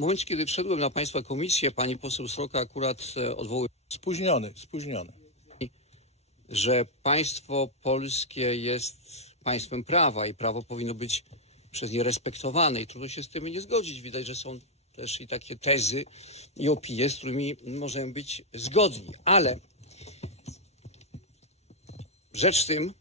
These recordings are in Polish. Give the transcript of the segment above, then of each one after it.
momencie, kiedy wszedłem na Państwa komisję, pani poseł Sroka akurat e, odwołuje, Spóźniony, spóźniony. że państwo polskie jest państwem prawa i prawo powinno być przez nie respektowane i trudno się z tym nie zgodzić. Widać, że są też i takie tezy i opinie, z którymi możemy być zgodni. Ale rzecz w tym,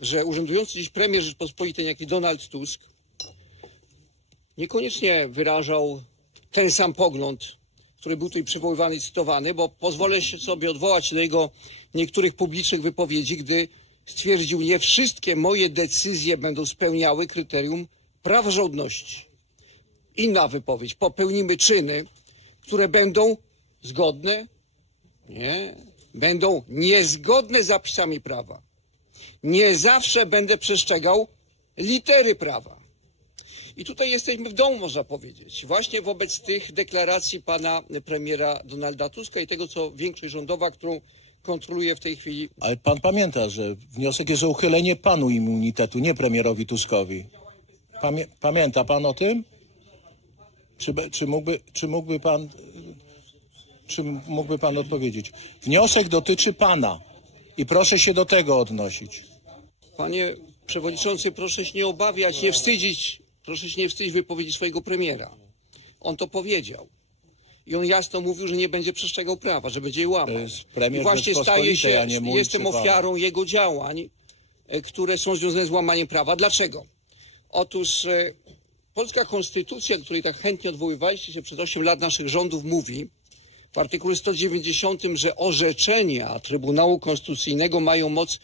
że urzędujący dziś premier Rzeczpospolitej, jak i Donald Tusk, niekoniecznie wyrażał ten sam pogląd, który był tutaj przywoływany i cytowany, bo pozwolę się sobie odwołać do jego niektórych publicznych wypowiedzi, gdy stwierdził, nie wszystkie moje decyzje będą spełniały kryterium praworządności. Inna wypowiedź, popełnimy czyny, które będą zgodne, nie, będą niezgodne z zapisami prawa. Nie zawsze będę przestrzegał litery prawa. I tutaj jesteśmy w domu, można powiedzieć. Właśnie wobec tych deklaracji pana premiera Donalda Tuska i tego, co większość rządowa, którą kontroluje w tej chwili Ale pan pamięta, że wniosek jest o uchylenie panu immunitetu, nie premierowi Tuskowi. Pamię pamięta pan o tym? Czy, czy, mógłby, czy mógłby pan czy mógłby pan odpowiedzieć? Wniosek dotyczy pana i proszę się do tego odnosić. Panie przewodniczący, proszę się nie obawiać, nie wstydzić, proszę się nie wstydzić wypowiedzi swojego premiera. On to powiedział. I on jasno mówił, że nie będzie przestrzegał prawa, że będzie je łamał. To jest premier I właśnie staje się, nie mój jestem czy pana. ofiarą jego działań, e, które są związane z łamaniem prawa. Dlaczego? Otóż e, polska konstytucja, której tak chętnie odwoływaliście się przez 8 lat naszych rządów, mówi w artykule 190, że orzeczenia Trybunału Konstytucyjnego mają moc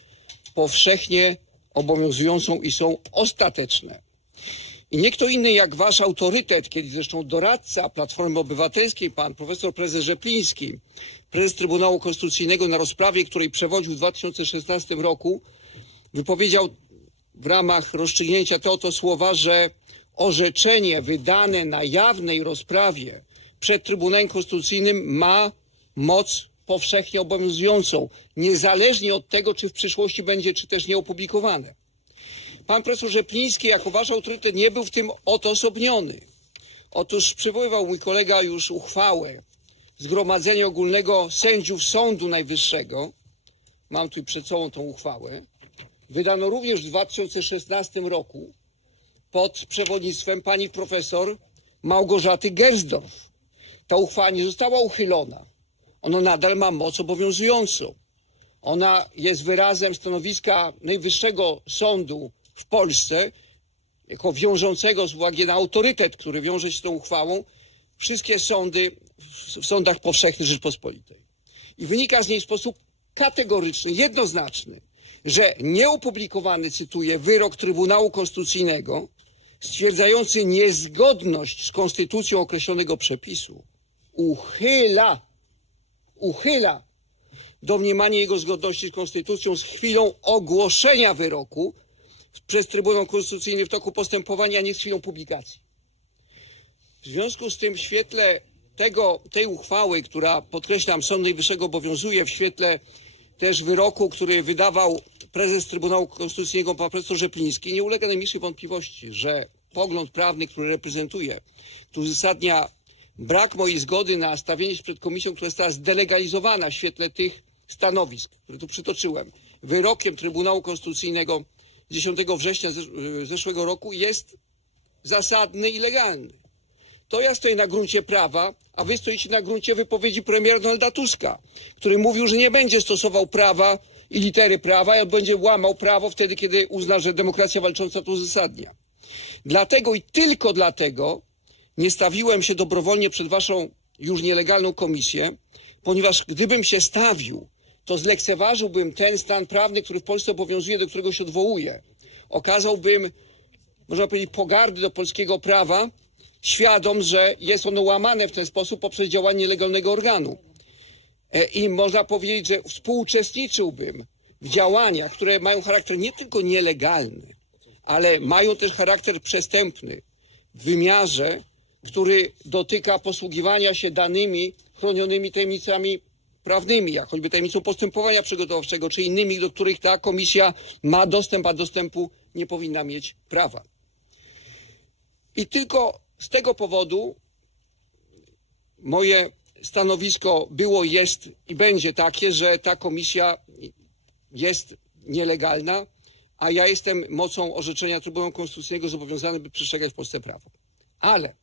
powszechnie obowiązującą i są ostateczne. I nie kto inny jak wasz autorytet, kiedy zresztą doradca Platformy Obywatelskiej, pan profesor prezes Rzepliński, prezes Trybunału Konstytucyjnego na rozprawie, której przewodził w 2016 roku, wypowiedział w ramach rozstrzygnięcia te oto słowa, że orzeczenie wydane na jawnej rozprawie przed Trybunałem Konstytucyjnym ma moc powszechnie obowiązującą, niezależnie od tego, czy w przyszłości będzie, czy też nie opublikowane. Pan profesor Rzepliński, jako wasz autorytet, nie był w tym odosobniony. Otóż przywoływał mój kolega już uchwałę Zgromadzenia Ogólnego Sędziów Sądu Najwyższego. Mam tu przed sobą tą uchwałę. Wydano również w 2016 roku pod przewodnictwem pani profesor Małgorzaty Gersdorf. Ta uchwała nie została uchylona. Ona nadal ma moc obowiązującą. Ona jest wyrazem stanowiska Najwyższego Sądu w Polsce, jako wiążącego z uwagi na autorytet, który wiąże się z tą uchwałą, wszystkie sądy w sądach powszechnych Rzeczpospolitej. I wynika z niej w sposób kategoryczny, jednoznaczny, że nieopublikowany, cytuję, wyrok Trybunału Konstytucyjnego stwierdzający niezgodność z konstytucją określonego przepisu uchyla, uchyla domniemanie jego zgodności z konstytucją z chwilą ogłoszenia wyroku przez Trybunał Konstytucyjny w toku postępowania, a nie z chwilą publikacji. W związku z tym w świetle tego, tej uchwały, która podkreślam, Sąd Najwyższego obowiązuje, w świetle też wyroku, który wydawał prezes Trybunału Konstytucyjnego pan profesor Rzepliński, nie ulega najmniejszej wątpliwości, że pogląd prawny, który reprezentuję, który uzasadnia brak mojej zgody na stawienie się przed komisją, która została zdelegalizowana w świetle tych stanowisk, które tu przytoczyłem, wyrokiem Trybunału Konstytucyjnego z 10 września zesz- zeszłego roku jest zasadny i legalny. To ja stoję na gruncie prawa, a wy stoicie na gruncie wypowiedzi premiera Donalda Tuska, który mówił, że nie będzie stosował prawa i litery prawa, ale będzie łamał prawo wtedy, kiedy uzna, że demokracja walcząca to uzasadnia. Dlatego i tylko dlatego nie stawiłem się dobrowolnie przed waszą już nielegalną komisję, ponieważ gdybym się stawił, to zlekceważyłbym ten stan prawny, który w Polsce obowiązuje, do którego się odwołuję. Okazałbym, można powiedzieć, pogardy do polskiego prawa, świadom, że jest ono łamane w ten sposób poprzez działanie nielegalnego organu. E, I można powiedzieć, że współuczestniczyłbym w działaniach, które mają charakter nie tylko nielegalny, ale mają też charakter przestępny w wymiarze, który dotyka posługiwania się danymi chronionymi tajemnicami prawnymi, jak choćby tajemnicą postępowania przygotowawczego, czy innymi, do których ta komisja ma dostęp, a dostępu nie powinna mieć prawa. I tylko z tego powodu moje stanowisko było, jest i będzie takie, że ta komisja jest nielegalna, a ja jestem mocą orzeczenia Trybunału Konstytucyjnego zobowiązany, by przestrzegać w Polsce prawo. Ale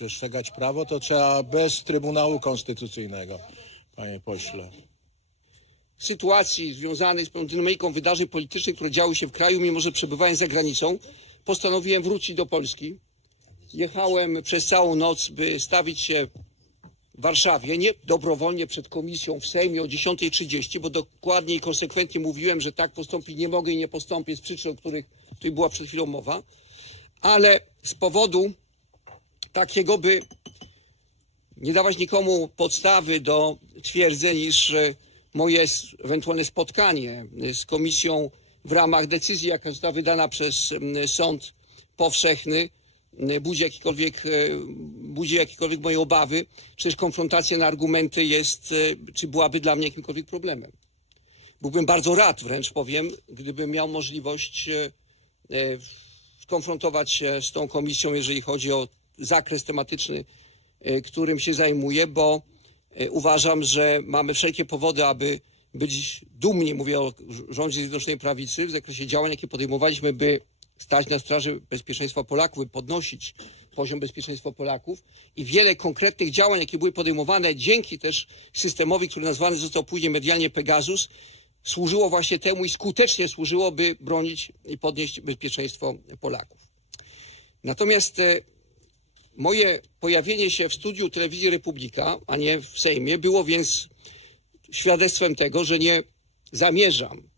Przestrzegać prawo to trzeba bez Trybunału Konstytucyjnego, panie pośle. sytuacji związanej z dynamiką wydarzeń politycznych, które działy się w kraju, mimo że przebywałem za granicą, postanowiłem wrócić do Polski. Jechałem przez całą noc, by stawić się w Warszawie, nie dobrowolnie przed komisją w Sejmie o 10.30, bo dokładnie i konsekwentnie mówiłem, że tak postąpić nie mogę i nie postąpię z przyczyn, o których tutaj była przed chwilą mowa, ale z powodu takiego, by nie dawać nikomu podstawy do twierdzeń, iż e, moje ewentualne spotkanie e, z komisją w ramach decyzji, jaka została wydana przez sąd powszechny, budzi jakiekolwiek, e, budzi jakiekolwiek moje obawy, czy też konfrontacja na argumenty jest, czy byłaby dla mnie jakimkolwiek problemem. Byłbym bardzo rad, wręcz powiem, gdybym miał możliwość skonfrontować się z tą komisją, jeżeli chodzi o zakres tematyczny, e, którym się zajmuję, bo e, uważam, że mamy wszelkie powody, aby być dumni, mówię o rządzie Zjednoczonej Prawicy, w zakresie działań, jakie podejmowaliśmy, by stać na straży bezpieczeństwa Polaków, by podnosić poziom bezpieczeństwa Polaków i wiele konkretnych działań, jakie były podejmowane dzięki też systemowi, który nazwany został później medialnie Pegasus, służyło właśnie temu i skutecznie służyło, by bronić i podnieść bezpieczeństwo Polaków. Natomiast e, moje pojawienie się w studiu telewizji Republika, a nie w Sejmie, było więc świadectwem tego, że nie zamierzam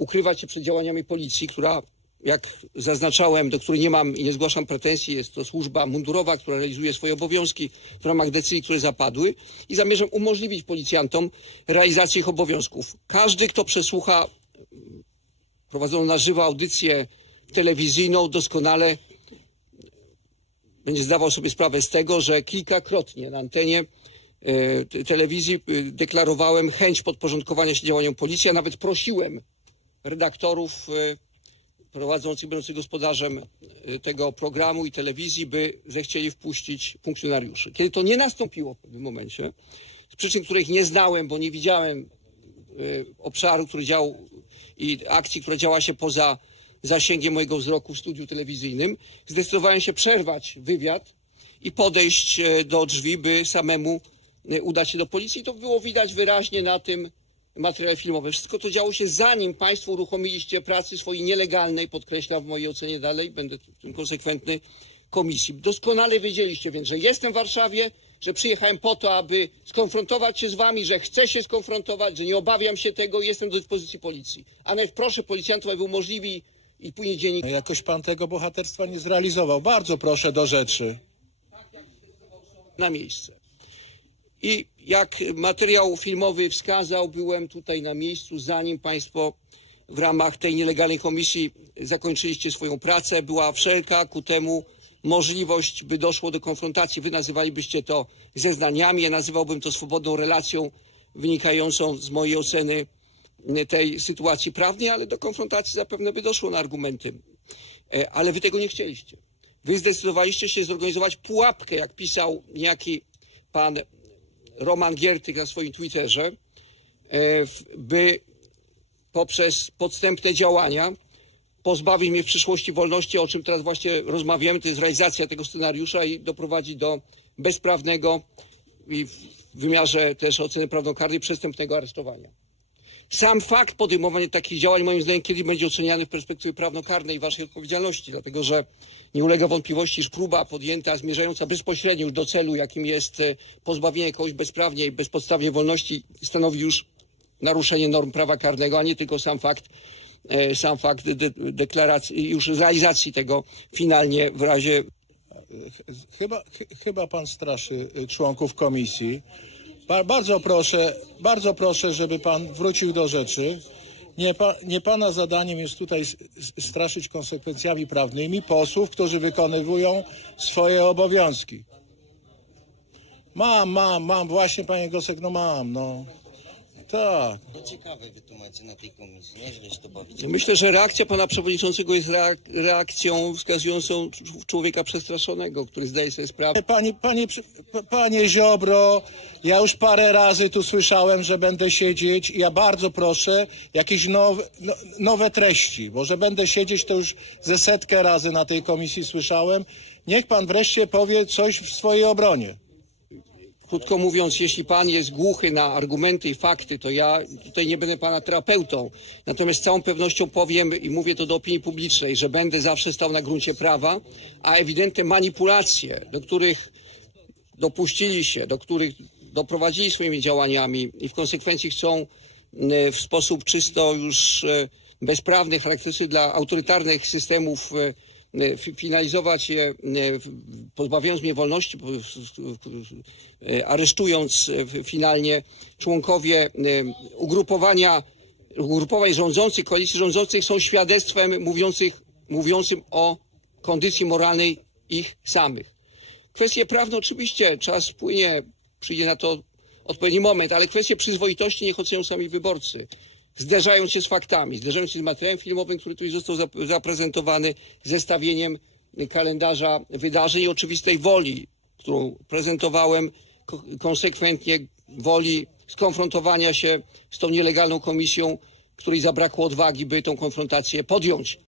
ukrywać się przed działaniami policji, która, jak zaznaczałem, do której nie mam i nie zgłaszam pretensji, jest to służba mundurowa, która realizuje swoje obowiązki w ramach decyzji, które zapadły i zamierzam umożliwić policjantom realizację ich obowiązków. Każdy, kto przesłucha prowadzoną na żywo audycję telewizyjną, doskonale będzie zdawał sobie sprawę z tego, że kilkakrotnie na antenie e, te- telewizji e, deklarowałem chęć podporządkowania się działaniom policji, a nawet prosiłem redaktorów e, prowadzących, będących gospodarzem tego programu i telewizji, by zechcieli wpuścić funkcjonariuszy. Kiedy to nie nastąpiło w pewnym momencie, z przyczyn, których nie znałem, bo nie widziałem obszaru, który działał i akcji, która działa się poza zasięgiem mojego wzroku w studiu telewizyjnym, zdecydowałem się przerwać wywiad i podejść e, do drzwi, by samemu e, udać się do policji. To było widać wyraźnie na tym materiale filmowym. Wszystko to działo się zanim Państwo uruchomiliście pracy swojej nielegalnej, podkreślam w mojej ocenie dalej, będę tym konsekwentny, komisji. Doskonale wiedzieliście więc, że jestem w Warszawie, że przyjechałem po to, aby skonfrontować się z Wami, że chcę się skonfrontować, że nie obawiam się tego i jestem do dyspozycji policji. A nawet proszę policjantów, aby umożliwili i później dziennik No Jakoś pan tego bohaterstwa nie zrealizował. Bardzo proszę do rzeczy. na miejsce. I jak materiał filmowy wskazał, byłem tutaj na miejscu, zanim Państwo w ramach tej nielegalnej komisji zakończyliście swoją pracę. Była wszelka ku temu możliwość, by doszło do konfrontacji. Wy nazywalibyście to zeznaniami, ja nazywałbym to swobodną relacją wynikającą z mojej oceny tej sytuacji prawnej, ale do konfrontacji zapewne by doszło na argumenty. E, Ale wy tego nie chcieliście. Wy zdecydowaliście się zorganizować pułapkę, jak pisał niejaki pan Roman Giertyk na swoim Twitterze, e, by poprzez podstępne działania pozbawić mnie w przyszłości wolności, o czym teraz właśnie rozmawiamy, to jest realizacja tego scenariusza i doprowadzić do bezprawnego i w wymiarze też oceny prawnokarnej przestępnego aresztowania. Sam fakt podejmowania takich działań, moim zdaniem, kiedyś będzie oceniany w perspektywie prawnokarnej waszej odpowiedzialności, dlatego że nie ulega wątpliwości, iż próba podjęta, zmierzająca bezpośrednio już do celu, jakim jest e, pozbawienie kogoś bezprawnie i bezpodstawnie wolności, stanowi już naruszenie norm prawa karnego, a nie tylko sam fakt, e, sam fakt de deklaracji, już realizacji tego finalnie w razie Chyba, ch- chyba pan straszy y, członków komisji. Ba- Bardzo proszę, bardzo proszę, żeby pan wrócił do rzeczy. Nie, pa, nie pana zadaniem jest tutaj straszyć konsekwencjami prawnymi posłów, którzy wykonywują swoje obowiązki. Mam, mam, mam, właśnie panie Gosek, no mam, no. Tak. To ciekawe wytłumaczcie na tej komisji, nieźle się to bawicie. Myślę, że reakcja pana przewodniczącego jest reak- reakcją wskazującą cz- człowieka przestraszonego, który zdaje sobie sprawę. Panie, panie, przy- p- panie Ziobro, ja już parę razy tu słyszałem, że będę siedzieć i ja bardzo proszę jakieś nowe, no, nowe treści, bo że będę siedzieć to już ze setkę razy na tej komisji słyszałem. Niech pan wreszcie powie coś w swojej obronie. Krótko mówiąc, jeśli pan jest głuchy na argumenty i fakty, to ja tutaj nie będę pana terapeutą. Natomiast z całą pewnością powiem i mówię to do opinii publicznej, że będę zawsze stał na gruncie prawa, a ewidentne manipulacje, do których dopuścili się, do których doprowadzili swoimi działaniami i w konsekwencji chcą e, w sposób czysto już e, bezprawny, charakterystyczny dla autorytarnych systemów e, finalizować je, e, pozbawiając mnie wolności, e, aresztując e, finalnie członkowie e, ugrupowania, ugrupowań rządzących, koalicji rządzących są świadectwem mówiących, mówiącym o kondycji moralnej ich samych. Kwestie prawne oczywiście, czas płynie, przyjdzie na to odpowiedni moment, ale kwestie przyzwoitości niech ocenią sami wyborcy. Zderzając się z faktami, zderzając się z materiałem filmowym, który tu został zap- zaprezentowany, zestawieniem kalendarza wydarzeń i oczywistej woli, którą prezentowałem ko- konsekwentnie, woli skonfrontowania się z tą nielegalną komisją, której zabrakło odwagi, by tą konfrontację podjąć.